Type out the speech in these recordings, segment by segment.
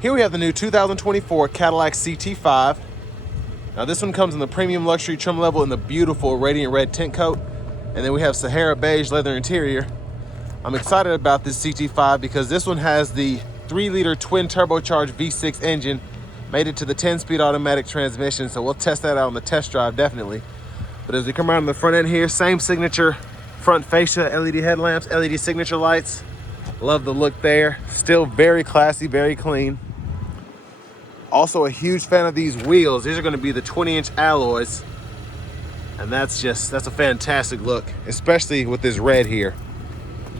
Here we have the new 2024 Cadillac CT5. Now this one comes in the premium luxury trim level in the beautiful radiant red tint coat. And then we have Sahara beige leather interior. I'm excited about this CT5 because this one has the 3-liter twin turbocharged V6 engine, made it to the 10-speed automatic transmission. So we'll test that out on the test drive definitely. But as we come around on the front end here, same signature front fascia, LED headlamps, LED signature lights. Love the look there. Still very classy, very clean. Also a huge fan of these wheels. These are going to be the 20-inch alloys. And that's a fantastic look, especially with this red here.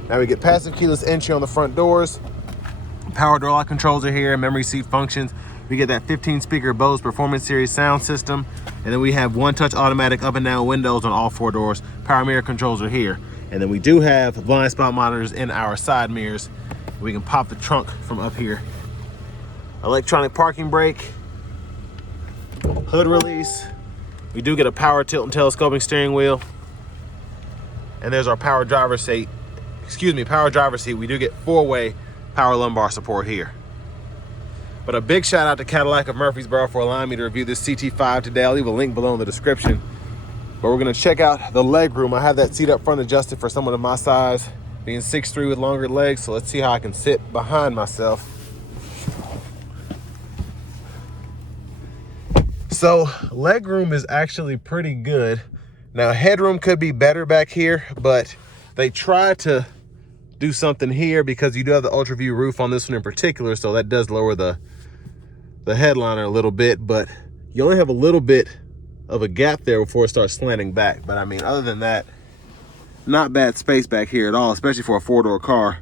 Now we get passive keyless entry on the front doors. Power door lock controls are here, memory seat functions. We get that 15-speaker Bose Performance Series sound system. And then we have one-touch automatic up and down windows on all 4 doors. Power mirror controls are here. And then we do have blind spot monitors in our side mirrors. We can pop the trunk from up here. Electronic parking brake, hood release. We do get a power tilt and telescoping steering wheel. And there's our power driver's seat. Power driver's seat. We do get 4-way power lumbar support here. But a big shout out to Cadillac of Murfreesboro for allowing me to review this CT5 today. I'll leave a link below in the description. But we're gonna check out the leg room. I have that seat up front adjusted for someone of my size, being 6'3" with longer legs. So let's see how I can sit behind myself. So leg room is actually pretty good. Now headroom could be better back here, but they try to do something here because you do have the ultra view roof on this one in particular. So that does lower the headliner a little bit, but you only have a little bit of a gap there before it starts slanting back. But I mean, other than that, not bad space back here at all, especially for a 4-door car.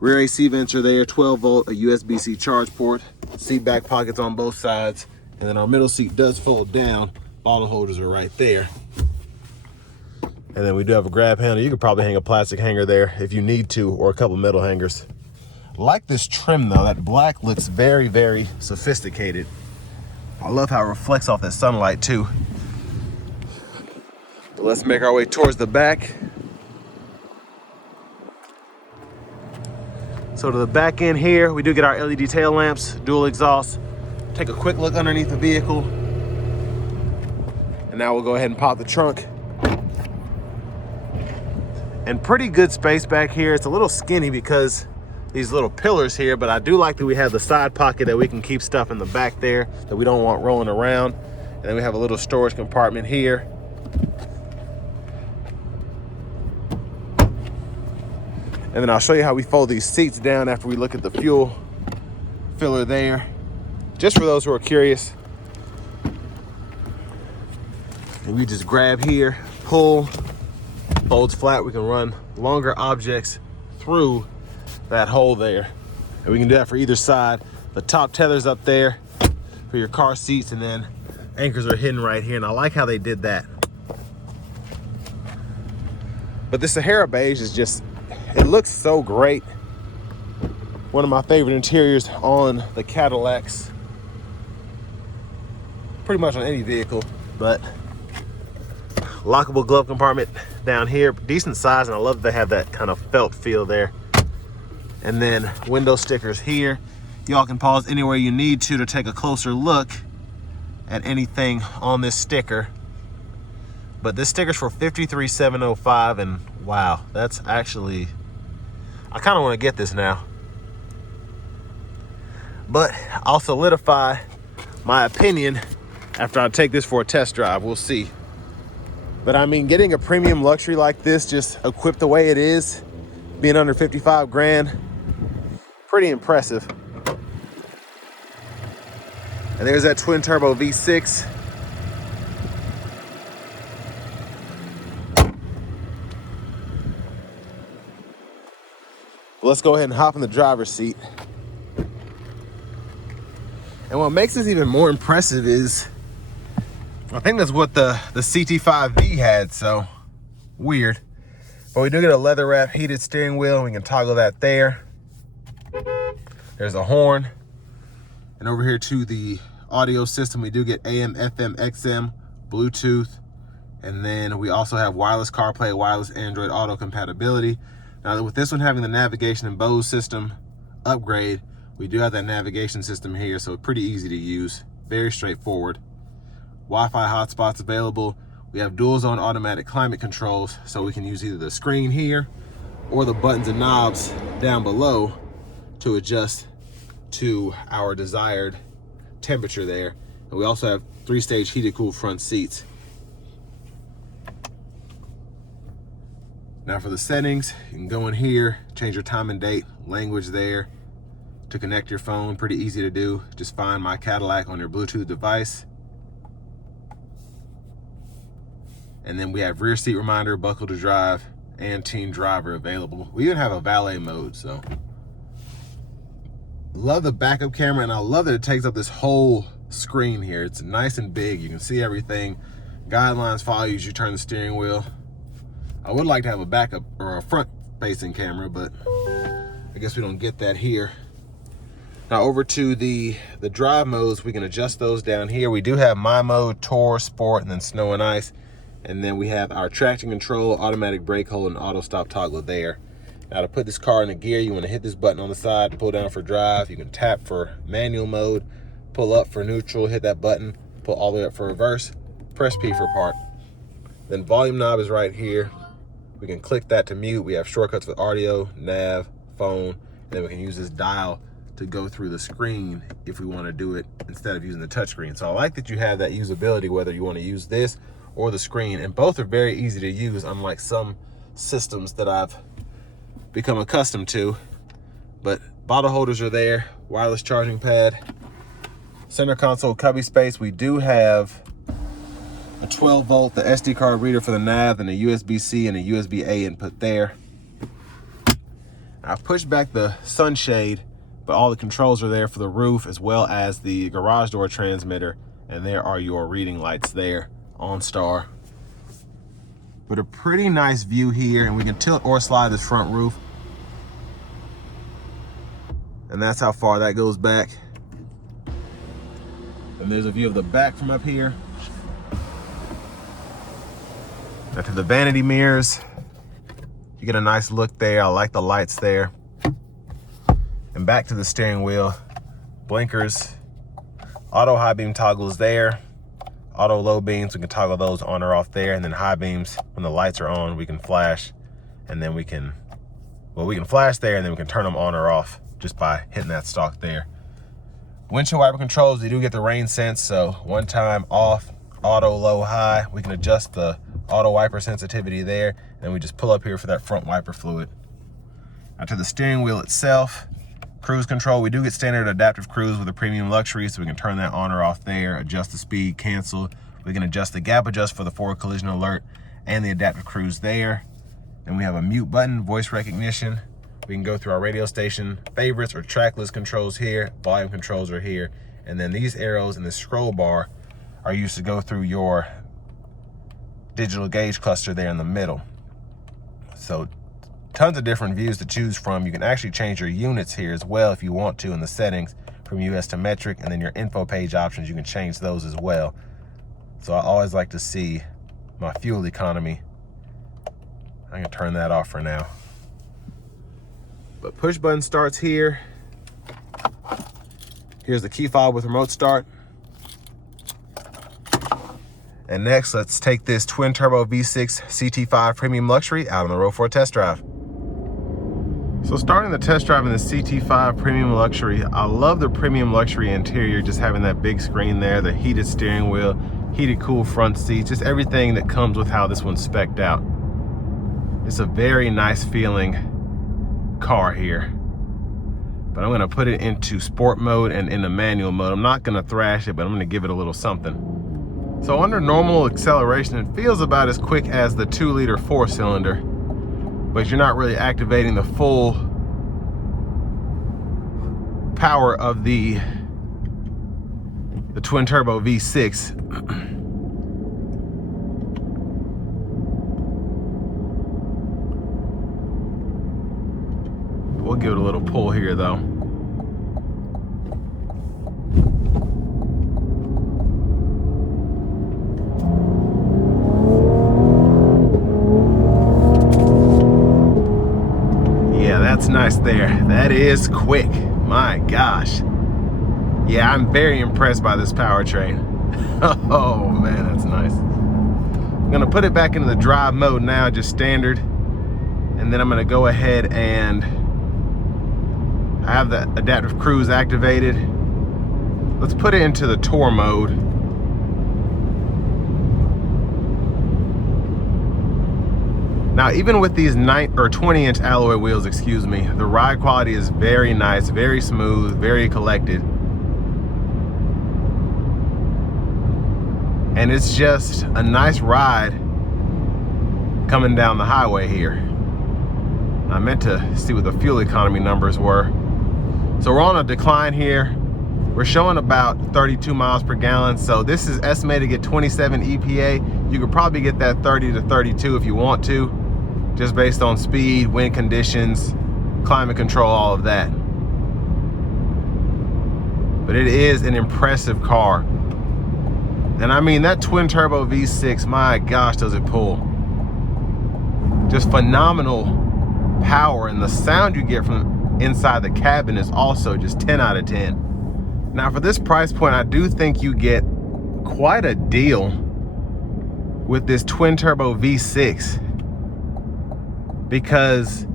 Rear AC vents are there, 12-volt, a USB-C charge port, seat back pockets on both sides. And then our middle seat does fold down. Bottle holders are right there. And then we do have a grab handle. You could probably hang a plastic hanger there if you need to, or a couple metal hangers. I like this trim though. That black looks very, very sophisticated. I love how it reflects off that sunlight too. But let's make our way towards the back. So to the back end here, we do get our LED tail lamps, dual exhaust. Take a quick look underneath the vehicle. And now we'll go ahead and pop the trunk. And pretty good space back here. It's a little skinny because these little pillars here, but I do like that we have the side pocket that we can keep stuff in the back there that we don't want rolling around. And then we have a little storage compartment here. And then I'll show you how we fold these seats down after we look at the fuel filler there. Just for those who are curious. And we just grab here, pull, folds flat. We can run longer objects through that hole there. And we can do that for either side. The top tether's up there for your car seats, and then anchors are hidden right here. And I like how they did that. But this Sahara beige is just, it looks so great. One of my favorite interiors on the Cadillacs. Pretty much on any vehicle, but lockable glove compartment down here, decent size, and I love that they have that kind of felt feel there. And then window stickers here. Y'all can pause anywhere you need to take a closer look at anything on this sticker. But this sticker's for $53,705, and wow, that's actually, I kind of want to get this now. But I'll solidify my opinion after I take this for a test drive. We'll see. But I mean, getting a premium luxury like this, just equipped the way it is, being under 55 grand, pretty impressive. And there's that twin turbo V6. Let's go ahead and hop in the driver's seat. And what makes this even more impressive is, I think that's what the CT5V had, so weird. But we do get a leather wrap heated steering wheel. We can toggle that there. There's a horn. And over here to the audio system, we do get AM, FM, XM, Bluetooth. And then we also have wireless CarPlay, wireless Android Auto compatibility. Now with this one having the navigation and Bose system upgrade, We do have that navigation system here, so pretty easy to use, very straightforward. Wi-Fi hotspots available. We have dual zone automatic climate controls, so we can use either the screen here or the buttons and knobs down below to adjust to our desired temperature there. And we also have 3-stage heated cooled front seats. Now for the settings, you can go in here, change your time and date, language there. To connect your phone, pretty easy to do. Just find My Cadillac on your Bluetooth device. And then we have rear seat reminder, buckle to drive, and teen driver available. We even have a valet mode, so. Love the backup camera, and I love that it takes up this whole screen here. It's nice and big. You can see everything. Guidelines follow you as you turn the steering wheel. I would like to have a backup or a front-facing camera, but I guess we don't get that here. Now over to the drive modes, we can adjust those down here. We do have My Mode, Tour, Sport, and then Snow and Ice. And then we have our traction control, automatic brake hold, and auto stop toggle there. Now to put this car in a gear, you want to hit this button on the side, pull down for drive. You can tap for manual mode, pull up for neutral, hit that button, pull all the way up for reverse, press P for park. Then volume knob is right here. We can click that to mute. We have shortcuts for audio, nav, phone, and then we can use this dial to go through the screen if we want to do it instead of using the touchscreen. So I like that you have that usability, whether you want to use this or the screen, and both are very easy to use, unlike some systems that I've become accustomed to. But bottle holders are there, wireless charging pad, center console cubby space. We do have a 12 volt, the SD card reader for the nav, and a USB-C and a USB-A input there. I pushed back the sunshade, but all the controls are there for the roof as well as the garage door transmitter, and there are your reading lights there. OnStar. But a pretty nice view here, and we can tilt or slide this front roof. And that's how far that goes back. And there's a view of the back from up here. Now to the vanity mirrors, you get a nice look there. I like the lights there. And back to the steering wheel, blinkers, auto high beam toggles there. Auto low beams, we can toggle those on or off there, and then high beams, when the lights are on, we can flash, and then we can flash there, and then we can turn them on or off just by hitting that stalk there. Windshield wiper controls, they do get the rain sense, so one time off, auto, low, high. We can adjust the auto wiper sensitivity there, and then we just pull up here for that front wiper fluid. Now to the steering wheel itself, cruise control, we do get standard adaptive cruise with a premium luxury, so we can turn that on or off there, adjust the speed, cancel. We can adjust the gap adjust for the forward collision alert and the adaptive cruise there. And we have a mute button, voice recognition. We can go through our radio station favorites or track list controls here, volume controls are here. And then these arrows and the scroll bar are used to go through your digital gauge cluster there in the middle. So tons of different views to choose from. You can actually change your units here as well if you want to in the settings from US to metric, and then your info page options, you can change those as well. So I always like to see my fuel economy. I'm gonna turn that off for now. But push button starts here. Here's the key fob with remote start. And next, let's take this twin turbo V6 CT5 Premium Luxury out on the road for a test drive. So starting the test drive in the CT5 Premium Luxury, I love the Premium Luxury interior, just having that big screen there, the heated steering wheel, heated cool front seats, just everything that comes with how this one's spec'd out. It's a very nice feeling car here. But I'm gonna put it into sport mode and in the manual mode. I'm not gonna thrash it, but I'm gonna give it a little something. So under normal acceleration, it feels about as quick as the 2-liter 4-cylinder. But you're not really activating the full power of the twin turbo V6. We'll give it a little pull here though. Yeah, that's nice there. That is quick. My gosh. Yeah, I'm very impressed by this powertrain. Oh man, that's nice. I'm gonna put it back into the drive mode now, just standard. And then I'm gonna go ahead and I have the adaptive cruise activated. Let's put it into the tour mode. Now, even with these 20-inch alloy wheels, excuse me, the ride quality is very nice, very smooth, very collected. And it's just a nice ride coming down the highway here. I meant to see what the fuel economy numbers were. So we're on a decline here. We're showing about 32 miles per gallon. So this is estimated to get 27 EPA. You could probably get that 30 to 32 if you want to, just based on speed, wind conditions, climate control, all of that. But it is an impressive car. And I mean, that twin turbo V6, my gosh, does it pull. Just phenomenal power, and the sound you get from inside the cabin is also just 10 out of 10. Now for this price point, I do think you get quite a deal with this twin turbo V6, because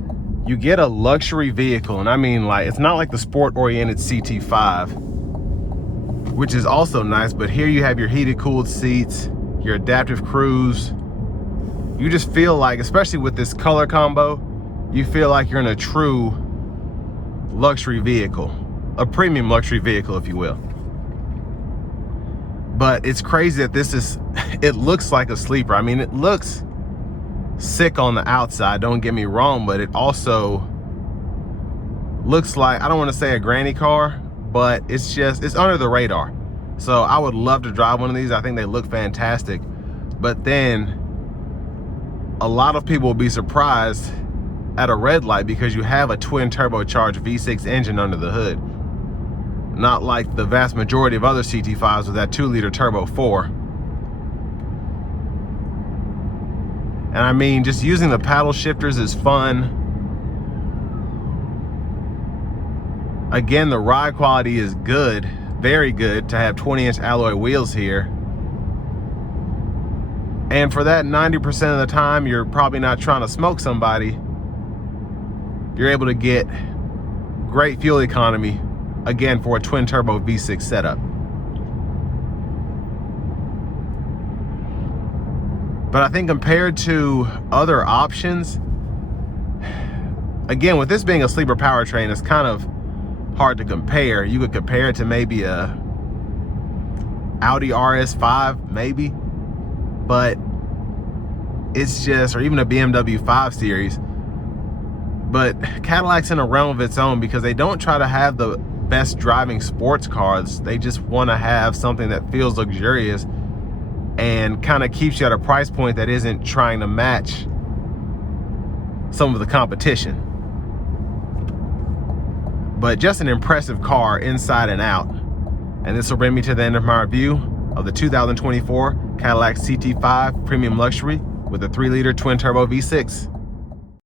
you get a luxury vehicle. And I mean, like, it's not like the sport oriented CT5, which is also nice, but here you have your heated cooled seats, your adaptive cruise. You just feel like, especially with this color combo, you feel like you're in a true luxury vehicle, a premium luxury vehicle, if you will. But it's crazy that this is, it looks like a sleeper. I mean, it looks sick on the outside, don't get me wrong, but it also looks like, I don't want to say a granny car, but it's under the radar. So I would love to drive one of these. I think they look fantastic. But then a lot of people will be surprised at a red light because you have a twin turbocharged V6 engine under the hood. Not like the vast majority of other CT5s with that 2-liter turbo 4. And I mean, just using the paddle shifters is fun. Again, the ride quality is good, very good to have 20-inch alloy wheels here. And for that 90% of the time, you're probably not trying to smoke somebody. You're able to get great fuel economy, again, for a twin turbo V6 setup. But I think compared to other options, again, with this being a sleeper powertrain, it's kind of hard to compare. You could compare it to maybe a Audi RS5, maybe, but it's just, or even a BMW 5 Series. But Cadillac's in a realm of its own because they don't try to have the best driving sports cars. They just want to have something that feels luxurious and kind of keeps you at a price point that isn't trying to match some of the competition. But just an impressive car inside and out. And this will bring me to the end of my review of the 2024 Cadillac CT5 Premium Luxury with a 3-liter twin turbo V6.